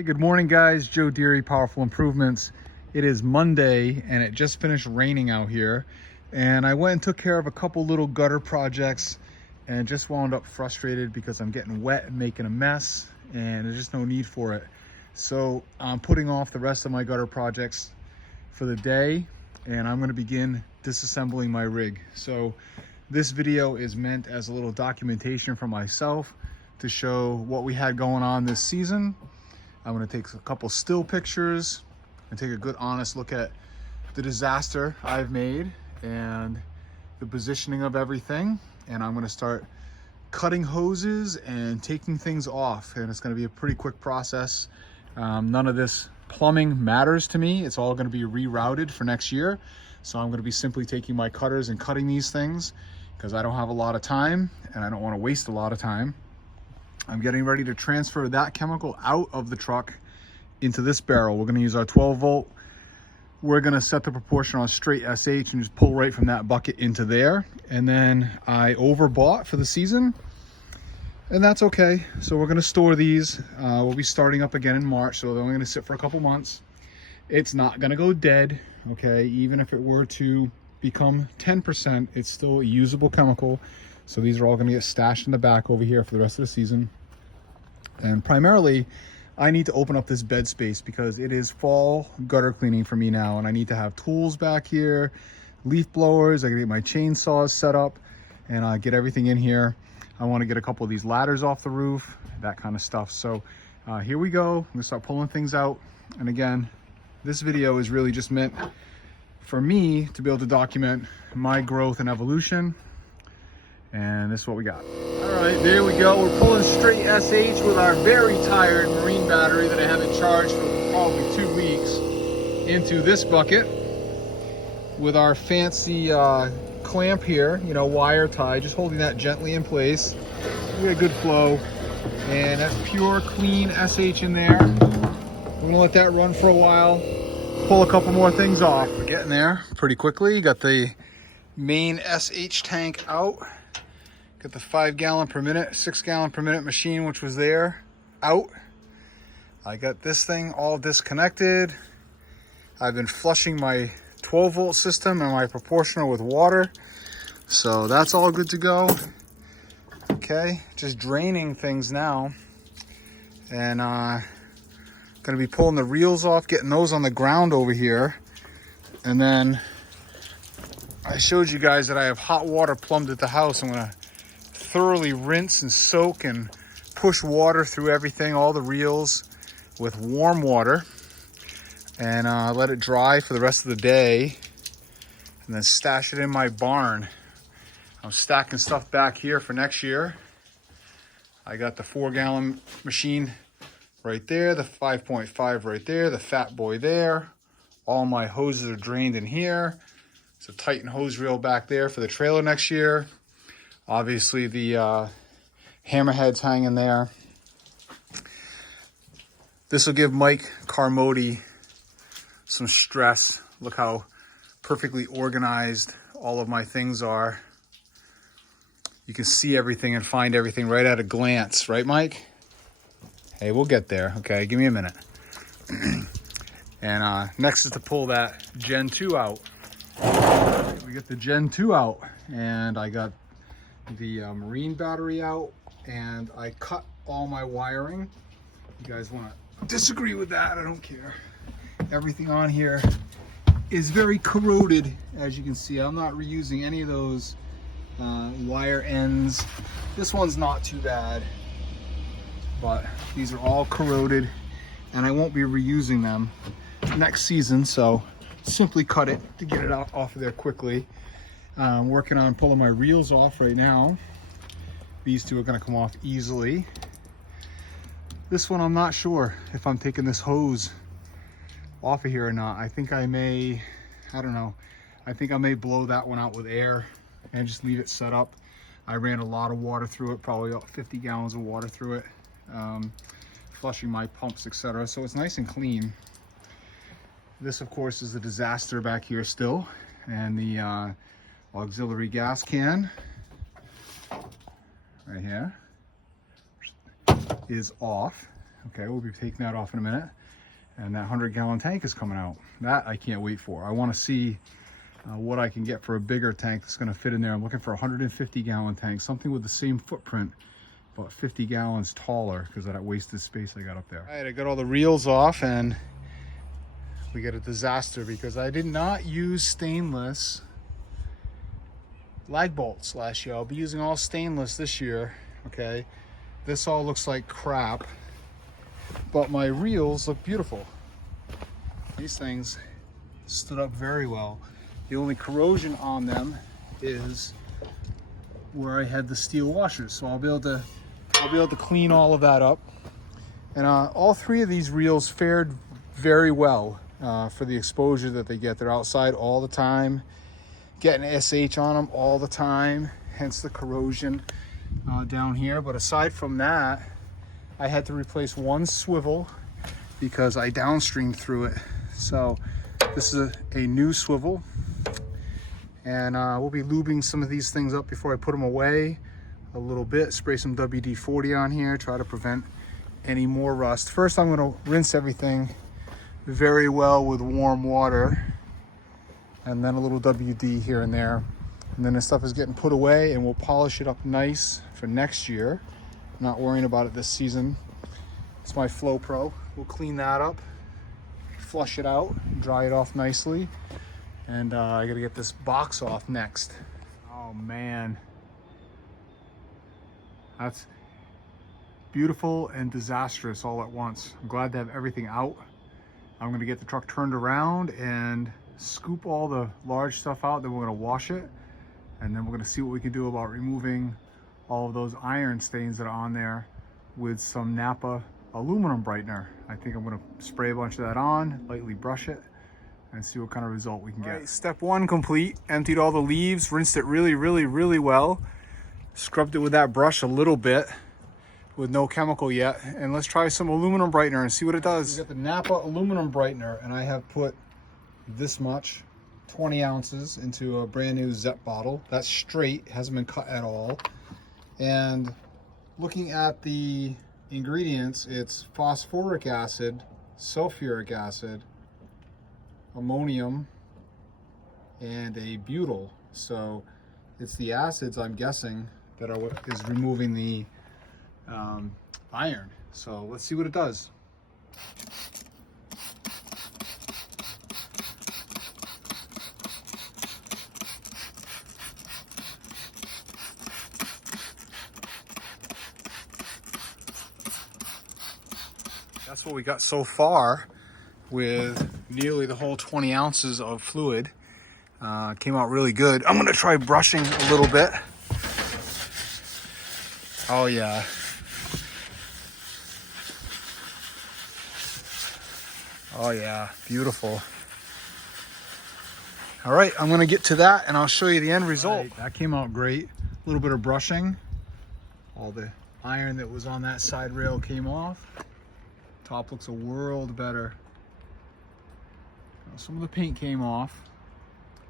Hey, good morning guys. Joe Deary, Powerful Improvements. It is Monday and it just finished raining out here. And I went and took care of a couple little gutter projects and just wound up frustrated because I'm getting wet and making a mess and there's just no need for it. So I'm putting off the rest of my gutter projects for the day and I'm gonna begin disassembling my rig. So this video is meant as a little documentation for myself to show what we had going on this season. I'm gonna take a couple still pictures and take a good honest look at the disaster I've made and the positioning of everything. And I'm gonna start cutting hoses and taking things off. And it's gonna be a pretty quick process. None of this plumbing matters to me. It's all gonna be rerouted for next year. So I'm gonna be simply taking my cutters and cutting these things because I don't have a lot of time and I don't wanna waste a lot of time. I'm getting ready to transfer that chemical out of the truck into this barrel. We're gonna use our 12 volt. We're gonna set the proportion on straight SH and just pull right from that bucket into there. And then I overbought for the season and that's okay. So we're gonna store these. We'll be starting up again in March. So they're only gonna sit for a couple months. It's not gonna go dead, okay? Even if it were to become 10%, it's still a usable chemical. So these are all gonna get stashed in the back over here for the rest of the season. And primarily, I need to open up this bed space because it is fall gutter cleaning for me now. And I need to have tools back here, leaf blowers. I gotta get my chainsaws set up and get everything in here. I wanna get a couple of these ladders off the roof, that kind of stuff. So here we go. I'm gonna start pulling things out. And again, this video is really just meant for me to be able to document my growth and evolution. And this is what we got. All right, there we go. We're pulling straight SH with our very tired marine battery that I haven't charged for probably 2 weeks into this bucket with our fancy clamp here, you know, wire tie, just holding that gently in place. We got good flow and that's pure clean SH in there. We're gonna let that run for a while, pull a couple more things off. We're getting there pretty quickly. Got the main SH tank out. Got the 5 gallon per minute, 6 gallon per minute machine, which was there, out. I got this thing all disconnected. I've been flushing my 12 volt system and my proportional with water. So that's all good to go. Okay, just draining things now. And gonna be pulling the reels off, getting those on the ground over here. And then I showed you guys that I have hot water plumbed at the house. I'm gonna thoroughly rinse and soak and push water through everything, all the reels with warm water and let it dry for the rest of the day and then stash it in my barn. I'm stacking stuff back here for next year. I got the 4 gallon machine right there, the 5.5 right there, the fat boy there. All my hoses are drained in here. It's a Titan hose reel back there for the trailer next year. Obviously the hammerhead's hanging there. This will give Mike Carmody some stress. Look how perfectly organized all of my things are. You can see everything and find everything right at a glance, right, Mike? Hey, we'll get there. Okay, give me a minute. And next is to pull that Gen 2 out. We get the Gen 2 out and I got the marine battery out and I cut all my wiring. You guys want to disagree with that? I don't care. Everything on here is very corroded, as you can see. I'm not reusing any of those wire ends. This one's not too bad, but these are all corroded and I won't be reusing them next season, so simply cut it to get it out off of there quickly. I'm working on pulling my reels off right now. These two are gonna come off easily. This one, I'm not sure if I'm taking this hose off of here or not. I think I may, I don't know. I think I may blow that one out with air and just leave it set up. I ran a lot of water through it, probably about 50 gallons of water through it, flushing my pumps, etc. So it's nice and clean. This, of course, is the disaster back here still, and the auxiliary gas can right here is off. Okay, we'll be taking that off in a minute. And that 100-gallon tank is coming out. That I can't wait for. I want to see what I can get for a bigger tank that's going to fit in there. I'm looking for a 150-gallon tank, something with the same footprint, but 50 gallons taller because of that wasted space I got up there. All right, I got all the reels off and we got a disaster because I did not use stainless lag bolts last year. I'll be using all stainless this year. Okay, this all looks like crap, but my reels look beautiful. These things stood up very well. The only corrosion on them is where I had the steel washers, so I'll be able to clean all of that up. And all three of these reels fared very well for the exposure that they get. They're outside all the time, getting SH on them all the time, hence the corrosion down here. But aside from that, I had to replace one swivel because I downstreamed through it. So this is a new swivel, and we'll be lubing some of these things up before I put them away a little bit. Spray some WD-40 on here, try to prevent any more rust. First, I'm going to rinse everything very well with warm water, and then a little WD here and there. And then this stuff is getting put away, and we'll polish it up nice for next year. Not worrying about it this season. It's my Flow Pro. We'll clean that up, flush it out, dry it off nicely. And I gotta get this box off next. Oh man. That's beautiful and disastrous all at once. I'm glad to have everything out. I'm gonna get the truck turned around and scoop all the large stuff out. Then we're gonna wash it. And then we're gonna see what we can do about removing all of those iron stains that are on there with some Napa aluminum brightener. I think I'm gonna spray a bunch of that on, lightly brush it, and see what kind of result we can get. Right, step one complete. Emptied all the leaves, rinsed it really well. Scrubbed it with that brush a little bit with no chemical yet. And let's try some aluminum brightener and see what it does. We got the Napa aluminum brightener, and I have put this much, 20 ounces, into a brand new Zep bottle. That's straight, hasn't been cut at all. And looking at the ingredients, it's phosphoric acid, sulfuric acid, ammonium, and a butyl. So it's the acids, I'm guessing, that are what is removing the iron. So let's see what it does. That's what we got so far with nearly the whole 20 ounces of fluid. Came out really good. I'm gonna try brushing a little bit. Oh yeah. Oh yeah, beautiful. All right, I'm gonna get to that and I'll show you the end result. Right, that came out great. A little bit of brushing. All the iron that was on that side rail came off. Top looks a world better. Some of the paint came off.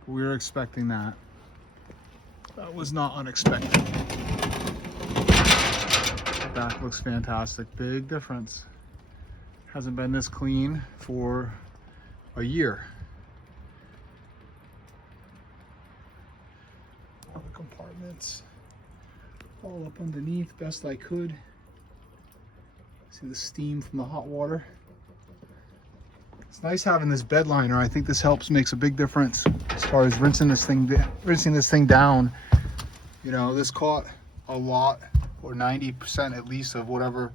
We were expecting that. That was not unexpected. The back looks fantastic. Big difference. Hasn't been this clean for a year. All the compartments all up underneath best I could. See the steam from the hot water. It's nice having this bed liner. I think this makes a big difference as far as rinsing this thing down. You know, this caught a lot, or 90% at least of whatever,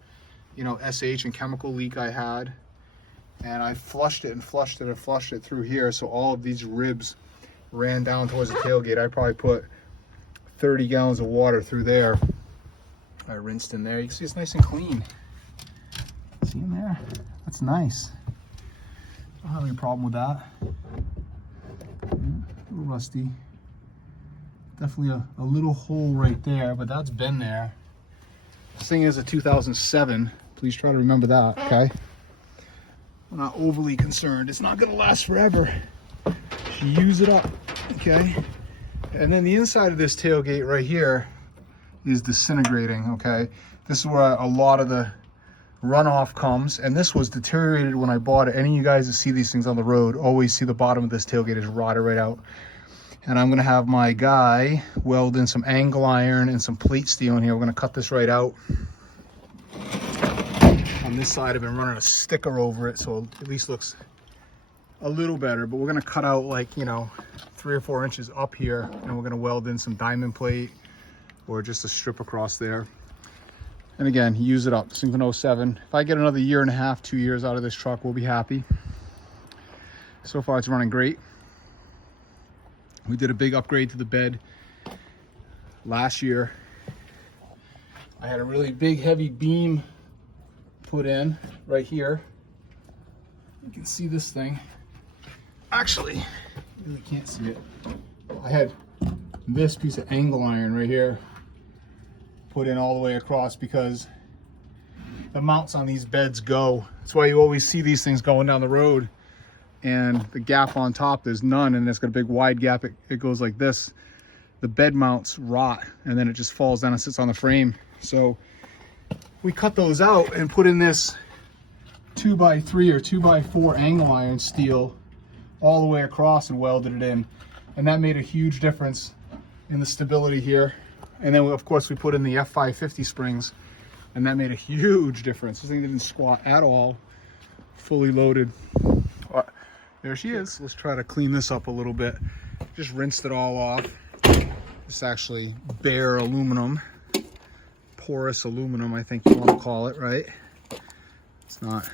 you know, SH and chemical leak I had. And I flushed it and flushed it and flushed it through here. So all of these ribs ran down towards the tailgate. I probably put 30 gallons of water through there. I rinsed in there. You can see it's nice and clean. See in there? That's nice. I don't have any problem with that. Yeah, a little rusty. Definitely a little hole right there, but that's been there. This thing is a 2007. Please try to remember that, okay? I'm not overly concerned. It's not gonna last forever. You use it up, okay? And then the inside of this tailgate right here is disintegrating, okay? This is where a lot of the runoff comes, and this was deteriorated when I bought it. Any of you guys that see these things on the road always see the bottom of this tailgate is rotted right out. And I'm gonna have my guy weld in some angle iron and some plate steel in here. We're gonna cut this right out. On this side, I've been running a sticker over it, so it at least looks a little better, but we're gonna cut out like, you know, 3 or 4 inches up here, and we're gonna weld in some diamond plate or just a strip across there. And again, use it up. This thing's an 07. If I get another 1.5 to 2 years out of this truck, we'll be happy. So far, it's running great. We did a big upgrade to the bed last year. I had a really big, heavy beam put in right here. You can see this thing. Actually, you really can't see it. I had this piece of angle iron right here put in all the way across because the mounts on these beds go. That's why you always see these things going down the road, and the gap on top, there's none, and it's got a big wide gap. It goes like this. The bed mounts rot, and then it just falls down and sits on the frame. So we cut those out and put in this 2x3 or 2x4 angle iron steel all the way across and welded it in, and that made a huge difference in the stability here. And then of course we put in the F550 springs, and that made a huge difference. This thing didn't squat at all, fully loaded. There she is. Let's try to clean this up a little bit. Just rinsed it all off. It's actually bare aluminum, porous aluminum, I think you want to call it, right? It's not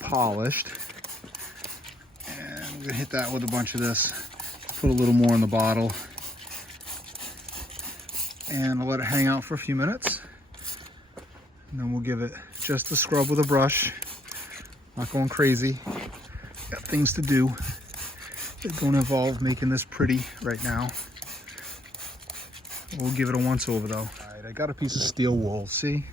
polished. And I'm gonna hit that with a bunch of this. Put a little more in the bottle. And I'll let it hang out for a few minutes. And then we'll give it just a scrub with a brush. Not going crazy. Got things to do that don't involve making this pretty right now. We'll give it a once over though. All right, I got a piece of steel wool, see?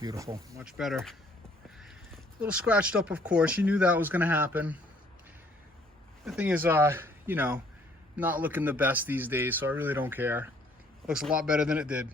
Beautiful, much better. A little scratched up, of course. You knew that was gonna happen. The thing is, you know, not looking the best these days, so I really don't care. Looks a lot better than it did.